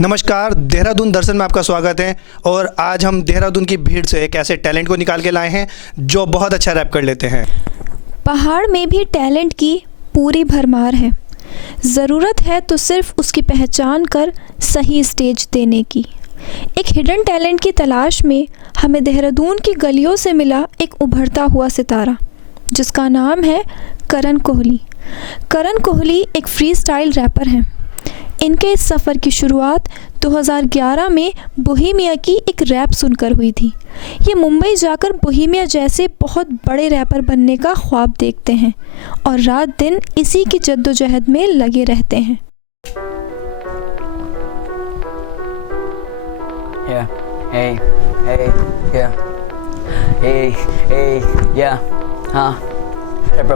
नमस्कार, देहरादून दर्शन में आपका स्वागत है। और आज हम देहरादून की भीड़ से एक ऐसे टैलेंट को निकाल के लाए हैं जो बहुत अच्छा रैप कर लेते हैं। पहाड़ में भी टैलेंट की पूरी भरमार है। ज़रूरत है तो सिर्फ उसकी पहचान कर सही स्टेज देने की। एक हिडन टैलेंट की तलाश में हमें देहरादून की गलियों से मिला एक उभरता हुआ सितारा, जिसका नाम है करण कोहली। करण कोहली एक फ्री स्टाइल रैपर हैं। इनके इस सफ़र की शुरुआत 2011 में बोहेमिया की एक रैप सुनकर हुई थी। ये मुंबई जाकर बोहेमिया जैसे बहुत बड़े रैपर बनने का ख्वाब देखते हैं और रात दिन इसी की जद्दोजहद में लगे रहते हैं।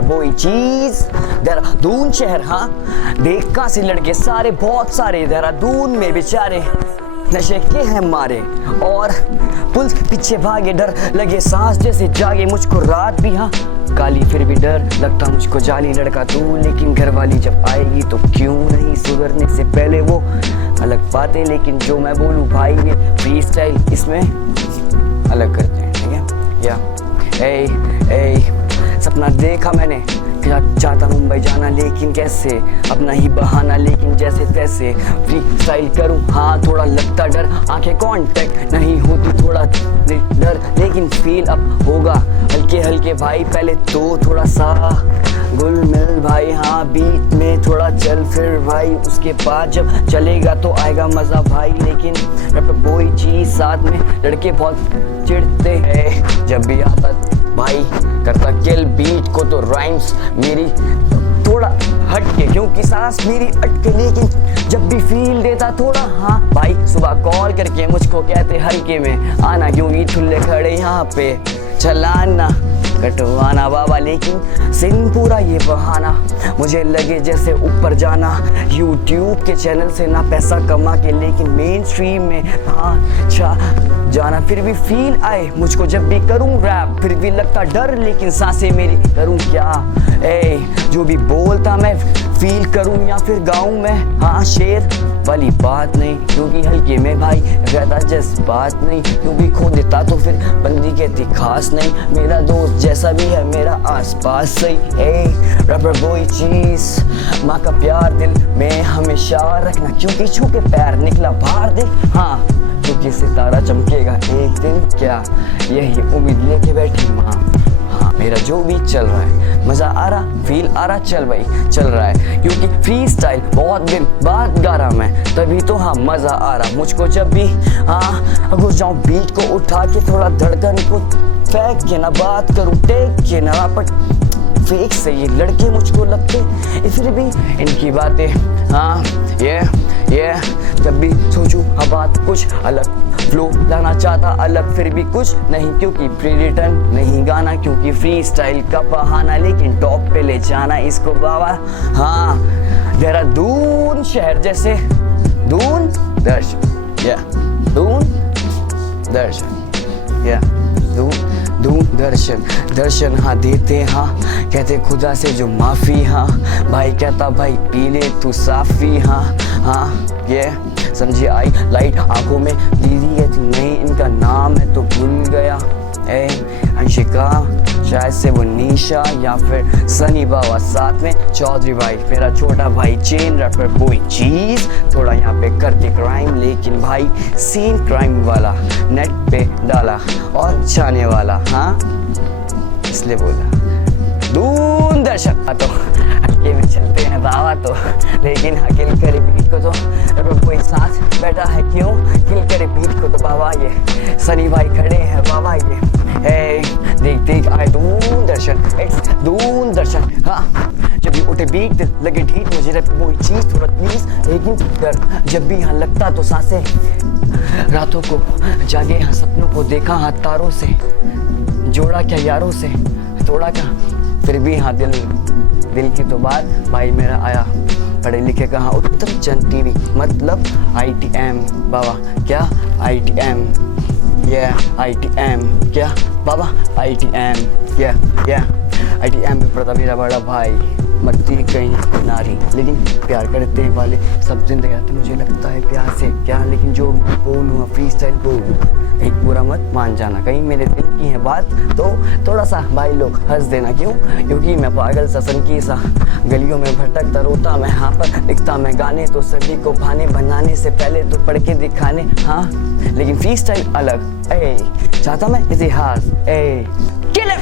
बोई चीज देहरादून शहर, हाँ देख कहाँ से लड़के सारे बहुत सारे देहरादून में बेचारे नशे के हैं मारे और पुलिस पीछे भागे, डर लगे सांस जैसे जागे मुझको रात भी, हाँ काली फिर भी डर लगता मुझको जाली लड़का तू, लेकिन घर वाली जब आएगी तो क्यों नहीं सुधरने से पहले वो अलग बातें, लेकिन जो मैं बोलूँ भाई ये फ्री स्टाइल इसमें अलग करते हैं, ठीक है या सपना देखा मैंने क्या चाहता मुंबई जाना, लेकिन कैसे अपना ही बहाना, लेकिन जैसे तैसे फ्री स्टाइल करूं, हाँ थोड़ा लगता डर, आंखें कांटेक्ट नहीं होती थोड़ा डर, लेकिन फील अब होगा हल्के हल्के भाई, पहले तो थोड़ा सा गुल मिल भाई, हाँ बीट में थोड़ा चल फिर भाई, उसके बाद जब चलेगा तो आएगा मजा भाई, लेकिन रैप बोई चीज साथ में लड़के बहुत चिढ़ते हैं जब भी आता भाई, करता किल बीट को तो राइम्स मेरी थोड़ा हटके, क्योंकि सांस मेरी अटके, लेकिन जब भी फील देता थोड़ा, हाँ भाई सुबह कॉल करके मुझको कहते हल्के में आना, क्योंकि ठुल्ले खड़े यहाँ पे चलाना कटवाना बाबा, लेकिन सिन पूरा ये बहाना, मुझे लगे जैसे ऊपर जाना यूट्यूब के चैनल से ना पैसा कमा के, लेकिन मेन स्ट्रीम में हाँ जाना, फिर भी फील आए मुझको जब भी करूं रैप, फिर भी लगता डर, लेकिन सांसें मेरी करूं क्या, जो भी बोलता मैं फील करूं या फिर गाऊं मैं, हाँ शेर वाली बात नहीं, क्योंकि हल्के में भाई रहता जज्बात नहीं, क्योंकि खो देता तो फिर बंदी कहती खास नहीं, मेरा दोस्त जैसा भी है मेरा आसपास सही, रैपर बोई चीज माँ का प्यार दिल में हमेशा रखना, क्योंकि छू के पैर निकला बाहर दिल, हाँ क्योंकि सितारा चमकेगा एक दिन, क्या यही उम्मीद लेके बैठी माँ, हाँ मेरा जो भी चल रहा है मजा आ रहा फील आ रहा, चल भाई चल रहा है, क्योंकि फ्री स्टाइल बहुत दिन बाद गा रहा मैं, तभी तो हाँ मजा आ रहा मुझको जब भी, हाँ घुस जाऊं बीट को उठा के थोड़ा धड़कन को फेंक के ना बात करूं टेक के ना पट फेक से ये लड़के मुझको लगते, फिर भी इनकी बातें, हाँ ये जब भी सोचूं हाँ बात कुछ अलग, फ्लो लाना चाहता अलग, फिर भी कुछ नहीं, क्योंकि प्री रिटर्न नहीं गाना, क्योंकि फ्री स्टाइल का बहाना, लेकिन टॉप पे ले जाना इसको बाबा, हाँ देहरादून शहर जैसे दून दर्शन, या दून दर्शन, या दून दर्शन हाँ देते, हाँ कहते खुदा से जो माफ़ी, हाँ भाई कहता भाई पी ले तू साफ़ी, हाँ ये समझे आई लाइट आंखों में, दीदी कहती नहीं इनका नाम है तो भूल गया, अंशिका शायद से वो निशा या फिर सनी बाबा, साथ में चौधरी भाई मेरा छोटा भाई चेन रैपर बोई चीज, थोड़ा यहाँ पे करके क्राइम, लेकिन भाई सीन क्राइम वाला नेट पे डाला और जाने वाला, हाँ इसलिए बोला दून दर्शक, तो हल्के में चलते हैं बाबा तो, लेकिन किल करे बीट को तो कोई साथ बैठा है, क्यों किल करे बीट को तो बाबा ये सनी भाई खड़े हैं बाबा, ये देख आए दून दर्शन, हाँ जब भी उठे बीट लगे ढीठ, मुझे रैप वही चीज थोड़ा प्लीज, लेकिन डर जब भी यहाँ लगता तो सांसें रातों को जागे, हाँ सपनों को देखा हाँ तारों से, जोड़ा क्या यारों से थोड़ा क्या, फिर भी हाँ दिल की तो बात भाई मेरा आया, पढ़े लिखे कहाँ उत्तम चंद टीवी, मतलब ITM बाबा, क्या ITM, ITM क्या बाबा, ITM ITM में पढ़ता मेरा बड़ा भाई। मरती कहीं नारी, लेकिन प्यार करते वाले सब जिंदा रहते। मुझे लगता है प्यार से क्या, लेकिन जो बोलूँ फ्री स्टाइल बोलूँ, एक बुरा मत मान जाना, कहीं मेरे दिल की है बात तो थोड़ा सा भाई लोग हंस देना। क्यों? क्योंकि मैं पागल सा सनकी सा गलियों में भटकता रोता मैं, हाँ पर लिखता मैं गाने तो सभी को भाने, बनाने से पहले तो पढ़ के दिखाने, हाँ लेकिन फ्री स्टाइल अलग। चाहता मैं इतिहास। किलर